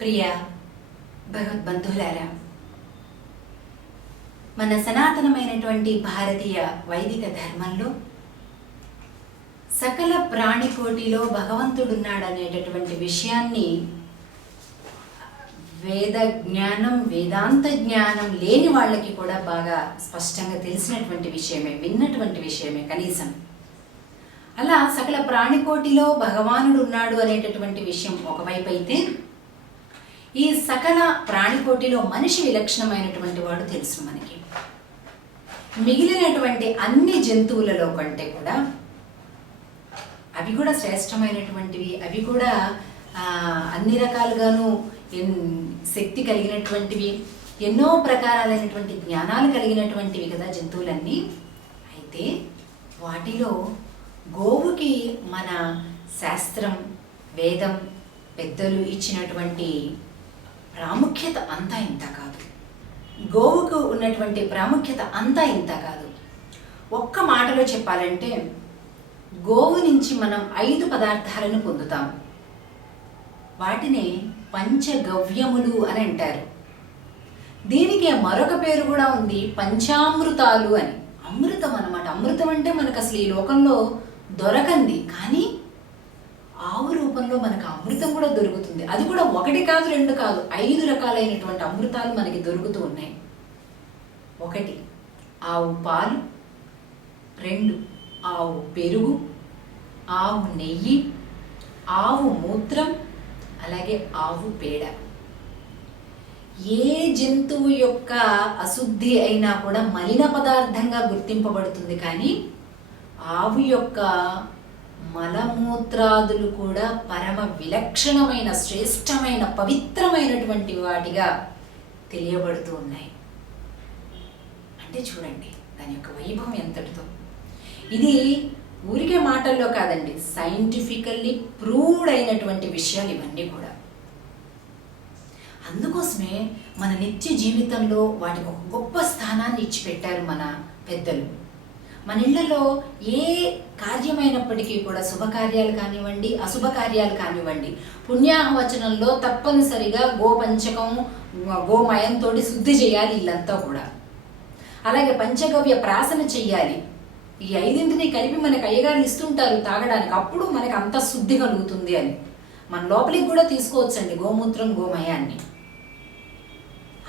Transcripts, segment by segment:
ప్రియ భగవద్బంధువులారా, మన సనాతనమైనటువంటి భారతీయ వైదిక ధర్మంలో సకల ప్రాణికోటిలో భగవంతుడున్నాడనేటటువంటి విషయాన్ని వేద జ్ఞానం, వేదాంత జ్ఞానం లేని వాళ్ళకి కూడా బాగా స్పష్టంగా తెలిసినటువంటి విషయమే, విన్నటువంటి విషయమే కనీసం. అలా సకల ప్రాణికోటిలో భగవానుడు ఉన్నాడు అనేటటువంటి విషయం ఒకవైపు అయితే, ఈ సకల ప్రాణికోటిలో మనిషి విలక్షణమైనటువంటి వాడు తెలుసు మనకి. మిగిలినటువంటి అన్ని జంతువులలో కంటే కూడా అవి కూడా శ్రేష్టమైనటువంటివి, అవి కూడా అన్ని రకాలుగాను శక్తి కలిగినటువంటివి, ఎన్నో ప్రకారాలైనటువంటి జ్ఞానాలు కలిగినటువంటివి కదా జంతువులన్నీ. అయితే వాటిలో గోవుకి మన శాస్త్రం, వేదం, పెద్దలు ఇచ్చినటువంటి ప్రాముఖ్యత అంతా ఇంత కాదు. గోవుకు ఉన్నటువంటి ప్రాముఖ్యత అంతా ఇంత కాదు. ఒక్క మాటలో చెప్పాలంటే, గోవు నుంచి మనం 5 పదార్థాలను పొందుతాం. వాటిని పంచగవ్యములు అని అంటారు. దీనికి మరొక పేరు కూడా ఉంది, పంచామృతాలు అని. అమృతం అన్నమాట. అమృతం అంటే మనకు అసలు ఈ లోకంలో దొరకంది, కానీ ఆవు రూపంలో మనకు అమృతం కూడా దొరుకుతుంది. అది కూడా 1 కాదు 2 కాదు, 5 రకాలైనటువంటి అమృతాలు మనకి దొరుకుతూ ఉన్నాయి. 1 ఆవు పాలు, 2 ఆవు పెరుగు, ఆవు నెయ్యి, ఆవు మూత్రం, అలాగే ఆవు పేడ. ఏ జంతువు యొక్క అశుద్ధి అయినా కూడా మలిన పదార్థంగా గుర్తింపబడుతుంది, కానీ ఆవు యొక్క మలమూత్రాదులు కూడా పరమ విలక్షణమైన, శ్రేష్టమైన, పవిత్రమైనటువంటి వాటిగా తెలియబడుతూ ఉన్నాయి. అంటే చూడండి దాని యొక్క వైభవం ఎంతటితో. ఇది ఊరికే మాటల్లో కాదండి, సైంటిఫికల్లీ ప్రూవ్డ్ అయినటువంటి విషయాలు ఇవన్నీ కూడా. అందుకోసమే మన నిత్య జీవితంలో వాటికి ఒక గొప్ప స్థానాన్ని ఇచ్చిపెట్టారు మన పెద్దలు. మన ఇళ్లలో ఏ కార్యమైనప్పటికీ కూడా, శుభకార్యాలు కానివ్వండి, అశుభకార్యాలు కానివ్వండి, పుణ్యాహవచనంలో తప్పనిసరిగా గోపంచకం, గోమయంతో శుద్ధి చేయాలి ఇల్లంతా కూడా. అలాగే పంచగవ్య ప్రాసన చెయ్యాలి. ఈ 5 కలిపి మనకి అయ్యగారులు ఇస్తుంటారు తాగడానికి. అప్పుడు మనకి అంత శుద్ధి కలుగుతుంది అని. మన లోపలికి కూడా తీసుకోవచ్చండి గోమూత్రం, గోమయాన్ని.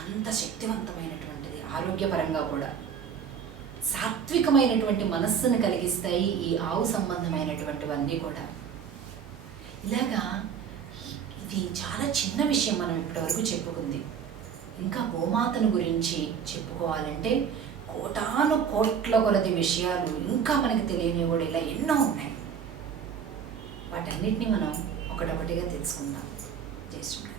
అంత శక్తివంతమైనటువంటిది, ఆరోగ్యపరంగా కూడా సాత్వికమైనటువంటి మనస్సును కలిగిస్తాయి ఈ ఆవు సంబంధమైనటువంటివన్నీ కూడా. ఇలాగా ఇది చాలా చిన్న విషయం మనం ఇప్పటివరకు చెప్పుకుంది. ఇంకా గోమాతను గురించి చెప్పుకోవాలంటే కోటాను కోట్ల కొలది విషయాలు ఇంకా మనకి తెలియని కూడా ఇలా ఎన్నో ఉన్నాయి. వాటన్నిటిని మనం ఒకటొకటిగా తెలుసుకుందాం. జై శ్రీరామ్.